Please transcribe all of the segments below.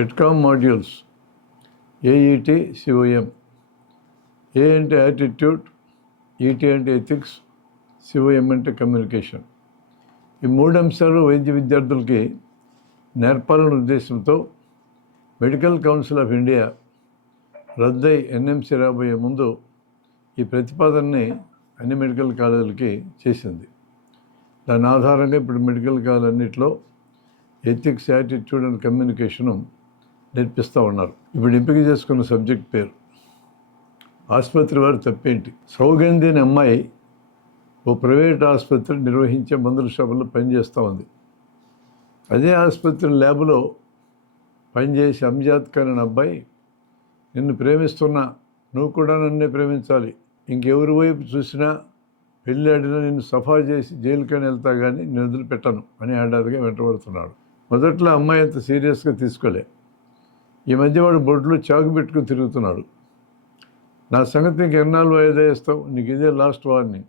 ఎట్కామ్ modules ఏఈటి COM. ఏ అంటే attitude, ఈటీ అంటే ethics, COM అంటే కమ్యూనికేషన్. ఈ మూడు అంశాలు వైద్య విద్యార్థులకి నేర్పాలనే ఉద్దేశంతో మెడికల్ కౌన్సిల్ ఆఫ్ ఇండియా రద్దై ఎన్ఎంసి రాబోయే ముందు ఈ ప్రతిపాదనని అన్ని మెడికల్ కాలేజీలకి చేసింది. దాని ఆధారంగా ఇప్పుడు మెడికల్ కాలేజీలన్నింటిలో ఎథిక్స్, యాటిట్యూడ్ అండ్ కమ్యూనికేషను నేర్పిస్తూ ఉన్నారు. ఇప్పుడు ఎంపిక చేసుకున్న సబ్జెక్ట్ పేరు ఆసుపత్రి వారి తప్పేంటి. సౌగంధి అనే అమ్మాయి ఓ ప్రైవేట్ ఆసుపత్రి నిర్వహించే మందుల షాపుల్లో పనిచేస్తూ ఉంది. అదే ఆసుపత్రి ల్యాబ్లో పనిచేసే అంజాద్ ఖాన్ అనే అబ్బాయి, నిన్ను ప్రేమిస్తున్నా, నువ్వు కూడా నన్నే ప్రేమించాలి, ఇంకెవరి వైపు చూసినా పెళ్ళాడినా నిన్ను సఫా చేసి జైలుకని వెళ్తా కానీ నేను వదిలిపెట్టను అని ఏడాదిగా వెంటబడుతున్నాడు. మొదట్లో అమ్మాయి అంత సీరియస్గా తీసుకోలే. ఈ మధ్య వాడు బొడ్లు చాకు పెట్టుకుని తిరుగుతున్నాడు. నా సంగతి నీకు ఎన్నాళ్ళు వాయిదా వేస్తావు, నీకు ఇదే లాస్ట్ వార్నింగ్,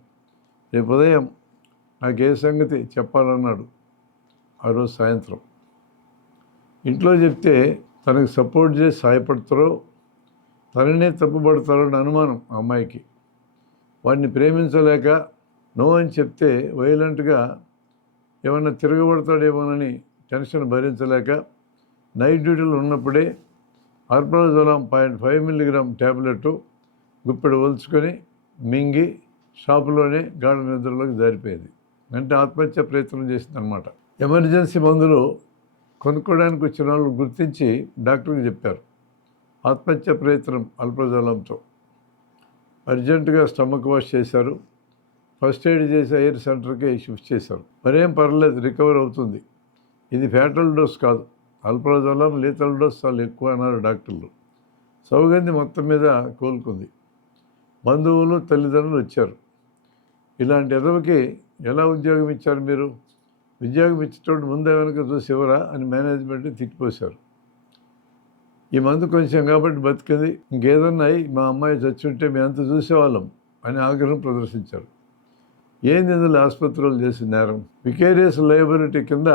రేపు ఉదయం నాకు ఏ సంగతి చెప్పాలన్నాడు. ఆ రోజు సాయంత్రం ఇంట్లో చెప్తే తనకు సపోర్ట్ చేసి సహాయపడతారో తననే తప్పుపడతారో అని అనుమానం ఆ అమ్మాయికి. వాడిని ప్రేమించలేక నో అని చెప్తే వైలెంట్గా ఏమన్నా తిరగబడతాడేమోనని టెన్షన్ భరించలేక నైట్ డ్యూటీలో ఉన్నప్పుడే ఆల్ప్రాజోలాం 0.5 మిల్లీగ్రామ్ ట్యాబ్లెట్ గుప్పెడు ఒలుచుకొని మింగి షాపులోనే గాఢ నిద్రలోకి జారిపోయింది. అంటే ఆత్మహత్య ప్రయత్నం చేసిందనమాట. ఎమర్జెన్సీ మందులు కొనుక్కోవడానికి వచ్చిన వాళ్ళు గుర్తించి డాక్టర్కి చెప్పారు ఆత్మహత్య ప్రయత్నం ఆల్ప్రాజోలాంతో. అర్జెంటుగా స్టమక్ వాష్ చేశారు. ఫస్ట్ ఎయిడ్ చేసి ఎయిర్ సెంటర్కి షిఫ్ట్ చేశారు. మరేం పర్లేదు, రికవర్ అవుతుంది, ఇది ఫ్యాటల్ డోస్ కాదు, ఆల్ప్రాజోలాం లీతల్ డోస్ చాలా ఎక్కువ అన్నారు డాక్టర్లు. సౌగంధి మొత్తం మీద కోలుకుంది. బంధువులు, తల్లిదండ్రులు వచ్చారు. ఇలాంటి ఎదవకి ఎలా ఉద్యోగం ఇచ్చారు మీరు, ఉద్యోగం ఇచ్చేటప్పుడు ముందే వెనక చూసి ఇవ్వరా అని మేనేజ్మెంట్ని తిట్టిపోశారు. ఈ మందు కొంచెం కాబట్టి బతికింది, ఇంకేదన్నా అయి మా అమ్మాయి చచ్చుంటే మేము అంత చూసేవాళ్ళం అని ఆగ్రహం ప్రదర్శించారు. ఏంది ఇందులో ఆసుపత్రులు చేసిన నేరం. వికేరియస్ లయబిలిటీ కింద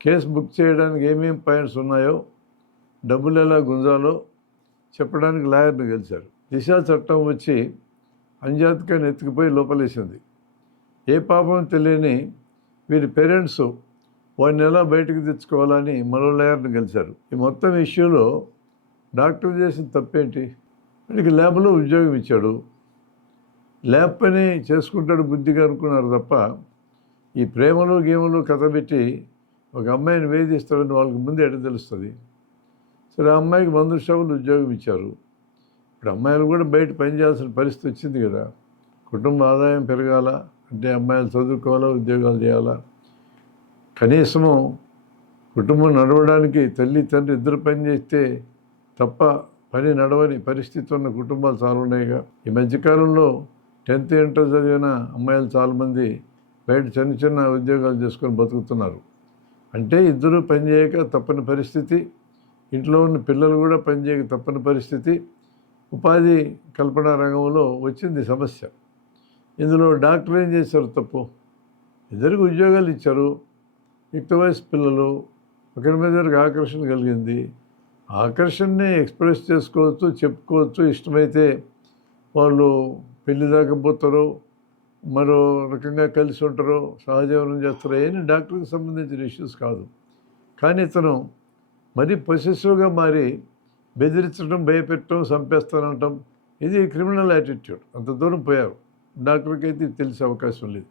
కేసు బుక్ చేయడానికి ఏమేమి పాయింట్స్ ఉన్నాయో, డబ్బులు ఎలా గుంజాలో చెప్పడానికి లాయర్ని గెలిచారు. దిశా చట్టం వచ్చి అంజాద్ ఖాన్ ఎత్తుకుపోయి లోపలేసింది. ఏ పాపం తెలియని వీరి పేరెంట్స్ వాడిని ఎలా బయటకు తెచ్చుకోవాలని మరో లాయర్ని గెలిచారు. ఈ మొత్తం ఇష్యూలో డాక్టర్ చేసిన తప్పేంటి. వీడికి ల్యాబ్లో ఉద్యోగం ఇచ్చాడు, ల్యాబ్ పని చేసుకుంటాడు బుద్ధిగా అనుకున్నారు తప్ప ఈ ప్రేమలు గేములు కథ పెట్టి ఒక అమ్మాయిని వేధిస్తాడని వాళ్ళకి ముందు ఎట తెలుస్తుంది. సరే, ఆ అమ్మాయికి మందు షాపులు ఉద్యోగం ఇచ్చారు. ఇప్పుడు అమ్మాయిలు కూడా బయట పనిచేయాల్సిన పరిస్థితి వచ్చింది కదా. కుటుంబ ఆదాయం పెరగాల అంటే అమ్మాయిలు చదువుకోవాలా, ఉద్యోగాలు చేయాలా. కనీసము కుటుంబం నడవడానికి తల్లి తండ్రి ఇద్దరు పని చేస్తే తప్ప పని నడవని పరిస్థితి ఉన్న కుటుంబాలు చాలా ఉన్నాయిగా. ఈ మధ్యకాలంలో 10th ఇంటర్ చదివిన అమ్మాయిలు చాలామంది బయట చిన్న చిన్న ఉద్యోగాలు చేసుకొని బతుకుతున్నారు. అంటే ఇద్దరు పని చేయక తప్పని పరిస్థితి, ఇంట్లో ఉన్న పిల్లలు కూడా పని చేయక తప్పని పరిస్థితి, ఉపాధి కల్పన రంగంలో వచ్చింది సమస్య. ఇందులో డాక్టర్ ఏం చేశారు తప్పు. ఇద్దరికి ఉద్యోగాలు ఇచ్చారు, యుక్త వయసు పిల్లలు, ఒకరి మీద ఆకర్షణ కలిగింది. ఆకర్షణని ఎక్స్ప్రెస్ చేసుకోవచ్చు, చెప్పుకోవచ్చు, ఇష్టమైతే వాళ్ళు పెళ్లి దాకా పోతారో మరో రకంగా కలిసి ఉంటారో సహజీవనం చేస్తారో ఏమి డాక్టర్కి సంబంధించిన ఇష్యూస్ కాదు. కానీ ఇతను మరీ పొసెసివ్గా మారి బెదిరించడం, భయపెట్టడం, చంపేస్తానంటాం, ఇది క్రిమినల్ యాటిట్యూడ్. అంత దూరం పోయారు. డాక్టర్కి అయితే ఇది తెలిసే అవకాశం లేదు.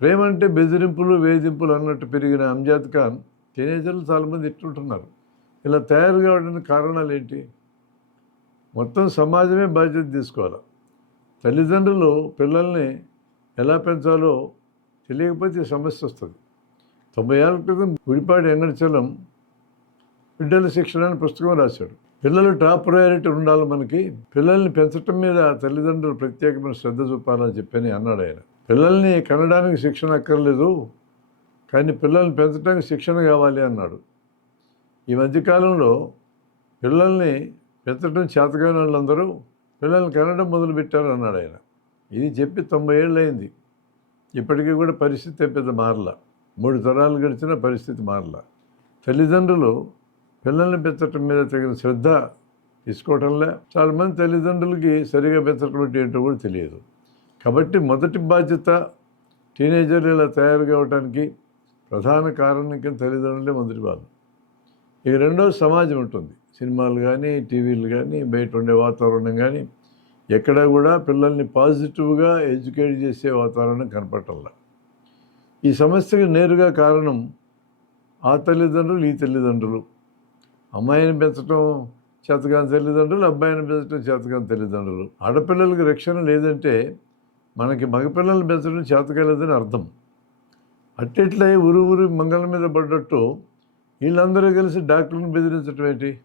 ప్రేమ అంటే బెదిరింపులు, వేధింపులు అన్నట్టు పెరిగిన అంజాద్ ఖాన్ టీనేజర్లు చాలామంది ఎట్లుంటున్నారు. ఇలా తయారు కావడానికి కారణాలు ఏంటి. మొత్తం సమాజమే బాధ్యత తీసుకోవాలి. తల్లిదండ్రులు పిల్లల్ని ఎలా పెంచాలో తెలియకపోతే సమస్య వస్తుంది. 90 ఏళ్ల క్రితం గుడిపాటి వెంకటచలం బిడ్డల శిక్షణ అని పుస్తకం రాశాడు. పిల్లలు టాప్ ప్రయారిటీ ఉండాలి మనకి, పిల్లల్ని పెంచడం మీద తల్లిదండ్రులు ప్రత్యేకమైన శ్రద్ధ చూపాలని చెప్పని అన్నాడు ఆయన. పిల్లల్ని కనడానికి శిక్షణ అక్కర్లేదు, కానీ పిల్లల్ని పెంచడానికి శిక్షణ కావాలి అన్నాడు. ఈ మధ్యకాలంలో పిల్లల్ని పెంచడం చేతకాని వాళ్ళందరూ పిల్లల్ని కనడం మొదలుపెట్టారు అన్నాడు ఆయన. ఇది చెప్పి 90 ఏళ్ళు అయింది. ఇప్పటికీ కూడా పరిస్థితి పెద్ద మారలా. 3 తరాలు గడిచిన పరిస్థితి మారలా. తల్లిదండ్రులు పిల్లల్ని పెంచడం మీద తగిన శ్రద్ధ తీసుకోవటంలే. చాలామంది తల్లిదండ్రులకి సరిగా పెంచడం అంటే ఏంటో కూడా తెలియదు. కాబట్టి మొదటి బాధ్యత టీనేజర్లు ఇలా తయారు కావడానికి ప్రధాన కారణం కింద తల్లిదండ్రులే మొదటి వాళ్ళు. ఇక రెండోది సమాజం ఉంటుంది. సినిమాలు కానీ, టీవీలు కానీ, బయట ఉండే వాతావరణం కానీ, ఎక్కడా కూడా పిల్లల్ని పాజిటివ్గా ఎడ్యుకేట్ చేసే వాతావరణం కనపడటంలా. ఈ సమస్యకి నేరుగా కారణం ఆ తల్లిదండ్రులు, ఈ తల్లిదండ్రులు. అమ్మాయిని పెంచడం చేతకాని తల్లిదండ్రులు, అబ్బాయిని పెంచడం చేతకాని తల్లిదండ్రులు. ఆడపిల్లలకి రక్షణ లేదంటే మనకి మగపిల్లల్ని పెంచడం చేతకాలేదని అర్థం. అట్టెట్లే ఊరు మంగళం మీద పడ్డట్టు వీళ్ళందరూ కలిసి డాక్టర్ని బెదిరించడం ఏంటి?